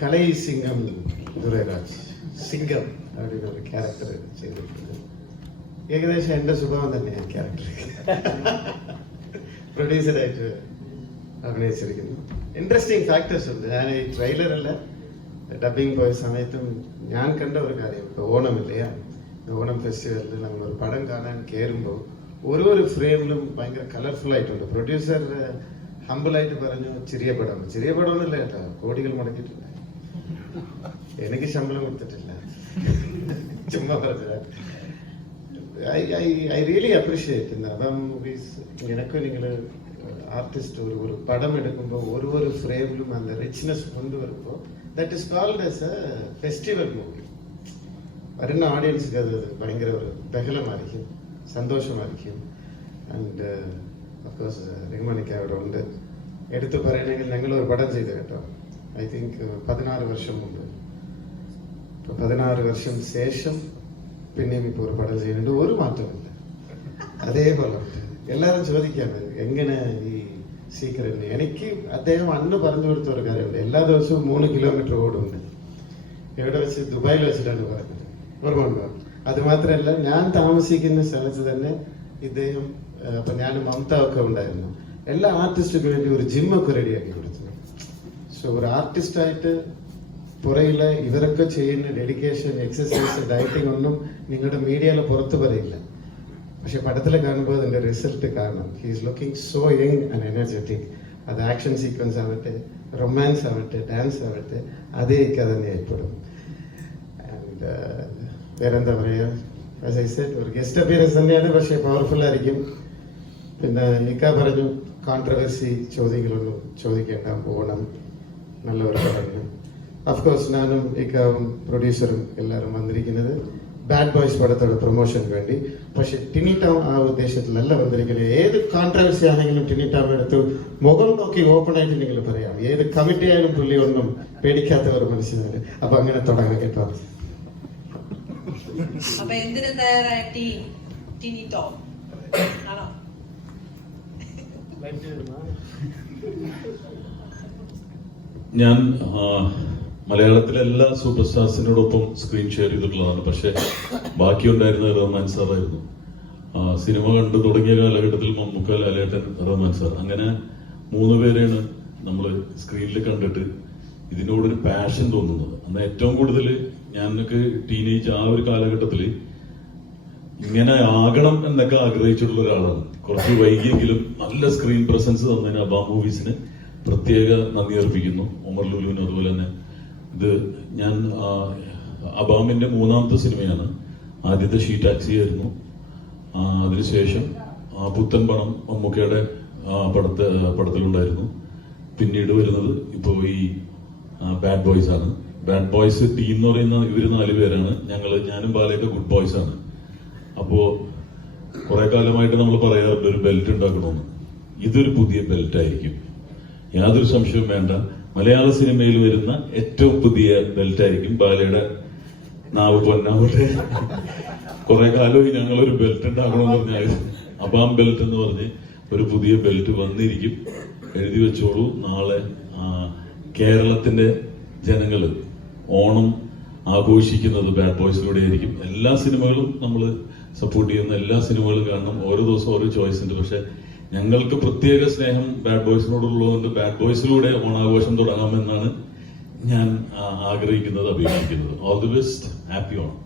കലൈ സിംഗം ദുരൈരാജ് സിംഗം. അവിടെ ഒരു ക്യാരക്ടർ ചെയ്തിട്ടുണ്ട് ഏകദേശം എന്റെ സ്വഭാവം തന്നെയാണ് ക്യാരക്ടർ പ്രൊഡ്യൂസറായിട്ട് അഭിനയിച്ചിരിക്കുന്നു. ഇൻട്രസ്റ്റിംഗ് ഫാക്ടേഴ്സ് ഉണ്ട്. ഞാൻ ഈ ട്രെയിലറല്ല ഡബിങ് പോയ സമയത്തും ഞാൻ കണ്ട ഒരു കാര്യം ഇപ്പോൾ ഓണമില്ലയാ ഓണം ഫെസ്റ്റിവലിൽ നമ്മൾ ഒരു പടം കാണാൻ കയറുമ്പോൾ ഓരോ ഒരു ഫ്രെയിമിലും ഭയങ്കര കളർഫുൾ ആയിട്ടുണ്ട്. പ്രൊഡ്യൂസർ ഹമ്പിളായിട്ട് പറഞ്ഞു ചെറിയ പടം ചെറിയ പടമൊന്നുമില്ല കേട്ടോ. കോടികൾ മുടക്കിയിട്ടുണ്ട്. എനിക്ക് ശമ്പളം കൊടുത്തിട്ടില്ല ചുമ്മാ പറഞ്ഞതാ I I I really appreciate അതാ മൂവീസ് எனக்கும் നിങ്ങൾ ആർട്ടിസ്റ്റ് ഒരു ഒരു പടം എടുക്കുമ്പോൾ ഓരോ ഒരു ഫ്രെയിമിലും அந்த റിച്ച്നെസ് കൊണ്ടുവരുമ്പോൾ that is called as a festival movie വരുന്ന ഓഡിയൻസിക്ക് അത് ഭയങ്കര ഒരു ബഹളമായിരിക്കും സന്തോഷമായിരിക്കും ആൻഡ് അഫ്കോഴ്സ് രംഗമണിക്ക് അവിടെ ഉണ്ട് എടുത്തു പറയണമെങ്കിൽ ഞങ്ങൾ ഒരു പടം ചെയ്തു കേട്ടോ ഐ തിങ്ക് പതിനാറ് വർഷം മുമ്പ്. ഇപ്പൊ പതിനാറ് വർഷം ശേഷം പിന്നെയും ഇപ്പോൾ ഒരു പടം ചെയ്യുന്നുണ്ട്. ഒരു മാറ്റമില്ല അതേപോലെ. എല്ലാവരും ചോദിക്കാണ് എങ്ങനെ ഈ സീക്രട്ട് എനിക്ക് അദ്ദേഹം അന്ന് പറഞ്ഞു കൊടുത്ത ഒരു കാര്യമുണ്ട്. എല്ലാ ദിവസവും മൂന്ന് കിലോമീറ്റർ ഓടുണ്ട്. എവിടെ വെച്ച്? ദുബായിൽ വെച്ചിട്ടാണ് പറഞ്ഞത്. ഓർമ്മ അത് മാത്രമല്ല ഞാൻ താമസിക്കുന്ന സ്ഥലത്ത് തന്നെ ഇദ്ദേഹം അപ്പൊ ഞാൻ മമത ഒക്കെ ഉണ്ടായിരുന്നു. എല്ലാ ആർട്ടിസ്റ്റുകളും ഒരു ജിമ്മൊക്കെ റെഡിയാക്കി കൊടുത്തു. സോ ഒരു ആർട്ടിസ്റ്റായിട്ട് പുറയില്ല ഇവരൊക്കെ ചെയ്യുന്ന ഡെഡിക്കേഷൻ എക്സസൈസ് ഡയറ്റിംഗ് ഒന്നും നിങ്ങളുടെ മീഡിയയിൽ പുറത്ത് പറയില്ല. പക്ഷെ പടത്തിൽ കാണുമ്പോൾ അതിന്റെ റിസൾട്ട് കാണാം. Is looking so young and energetic അത് ആക്ഷൻ സീക്വൻസ് ആവട്ടെ റൊമാൻസ് ആവട്ടെ ഡാൻസ് ആവട്ടെ അതേ ഇക്ക തന്നെ ഏർപ്പെടും. ആൻഡ് വേറെന്താ പറയുക ഒരു ഗസ്റ്റ് അപ്പിയറൻസ് തന്നെയാണ് പക്ഷെ പവർഫുൾ ആയിരിക്കും. പിന്നെ നിക്ക പറഞ്ഞു കോൺട്രവേഴ്സി ചോദ്യങ്ങളൊന്നും ചോദിക്കേണ്ട പോകണം നല്ല ഒരു പടമാണ് അഫ്കോഴ്സ് ഞാനും ഇക്കാവും പ്രൊഡ്യൂസറും എല്ലാവരും വന്നിരിക്കുന്നത് ബാഡ് ബോയ്സ് പടത്തോടെ പ്രൊമോഷന് വേണ്ടി. പക്ഷെ ടിനി ടൗൺ ആ ഉദ്ദേശത്തിലല്ല വന്നിരിക്കുന്നത് ഏത് കോൺട്രവേഴ്സി ആണെങ്കിലും ടിനി ടൗൺ എടുത്ത് മുഖം നോക്കി ഓപ്പൺ ആയിട്ട് നിങ്ങൾ പറയാം. ഏത് കമ്മിറ്റി ആയാലും പുള്ളി ഒന്നും പേടിക്കാത്ത ഒരു മനുഷ്യനാണ്. അപ്പൊ അങ്ങനെ തുടങ്ങാം കേട്ടോ. അപ്പൊ എന്തിനും തയ്യാറായ ടീ ടിനി ടോം ആണോ? ഞാൻ മലയാളത്തിലെ എല്ലാ സൂപ്പർ സ്റ്റാർസിനോടൊപ്പം സ്ക്രീൻ ഷെയർ ചെയ്തിട്ടുള്ളതാണ്. പക്ഷെ ബാക്കിയുണ്ടായിരുന്നത് റഹ്മാൻ സാറായിരുന്നു. സിനിമ കണ്ടു തുടങ്ങിയ കാലഘട്ടത്തിൽ മമ്മൂക്ക ലാലേട്ടൻ റഹ്മാൻ സാർ. അങ്ങനെ മൂന്ന് പേരെയാണ് നമ്മൾ സ്ക്രീനിൽ കണ്ടിട്ട് ഇതിനോടൊരു പാഷൻ തോന്നുന്നത്. അന്ന് ഏറ്റവും കൂടുതൽ ഞാനൊക്കെ ടീനേജ് ആ ഒരു കാലഘട്ടത്തിൽ ഇങ്ങനെ ആകണം എന്നൊക്കെ ആഗ്രഹിച്ചിട്ടുള്ള ഒരാളാണ്. കുറച്ച് വൈകിയെങ്കിലും നല്ല സ്ക്രീൻ പ്രസൻസ് തന്നതിന് അബാ മൂവീസിന് പ്രത്യേക നന്ദി അർപ്പിക്കുന്നു. ഉമർ ലുലുവിന് അതുപോലെ തന്നെ. ഇത് ഞാൻ അബാമിന്റെ മൂന്നാമത്തെ സിനിമയാണ്. ആദ്യത്തെ ഷീ ടാക്സി ആയിരുന്നു. അതിനുശേഷം പുത്തൻ പണം മമ്മൂക്കയുടെ പടത്തെ പടത്തിലുണ്ടായിരുന്നു. പിന്നീട് വരുന്നത് ഇപ്പോൾ ഈ ബാഡ് ബോയ്സ് ആണ്. ബാഡ് ബോയ്സ് ടീം എന്ന് പറയുന്ന ഇവർ നാല് പേരാണ്. ഞങ്ങൾ ഞാനും ബാലയൊക്കെ ഗുഡ് ബോയ്സ് ആണ്. അപ്പോൾ കുറെ കാലമായിട്ട് നമ്മൾ പറയാറുണ്ട് ഒരു ബെൽറ്റ് ഉണ്ടാക്കണമെന്ന്. ഇതൊരു പുതിയ ബെൽറ്റ് ആയിരിക്കും. യാതൊരു സംശയവും വേണ്ട. മലയാള സിനിമയിൽ വരുന്ന ഏറ്റവും പുതിയ ബെൽറ്റ് ആയിരിക്കും ബാലയുടെ നാവ് പൊന്നാവട്ടെ. കുറെ കാലമായി ഞങ്ങൾ ഒരു ബെൽറ്റ് ഉണ്ടാക്കണമെന്ന് പറഞ്ഞാൽ അബാം ബെൽറ്റ് എന്ന് പറഞ്ഞ് ഒരു പുതിയ ബെൽറ്റ് വന്നിരിക്കും. എഴുതി വെച്ചോളൂ. നാളെ കേരളത്തിന്റെ ജനങ്ങൾ ഓണം ആഘോഷിക്കുന്നത് ബാഡ് ബോയ്സിലൂടെ ആയിരിക്കും. എല്ലാ സിനിമകളും നമ്മൾ സപ്പോർട്ട് ചെയ്യുന്ന എല്ലാ സിനിമകളും കാണണം. ഓരോ ദിവസം ഓരോ ചോയ്സ് ഉണ്ട്. പക്ഷെ ഞങ്ങൾക്ക് പ്രത്യേക സ്നേഹം ബാഡ് ബോയ്സിനോടുള്ളതുകൊണ്ട് ബാഡ് ബോയ്സിലൂടെ ഓണാഘോഷം തുടങ്ങാമെന്നാണ് ഞാൻ ആഗ്രഹിക്കുന്നത് അഭിമാനിക്കുന്നത് all the best happy Onam.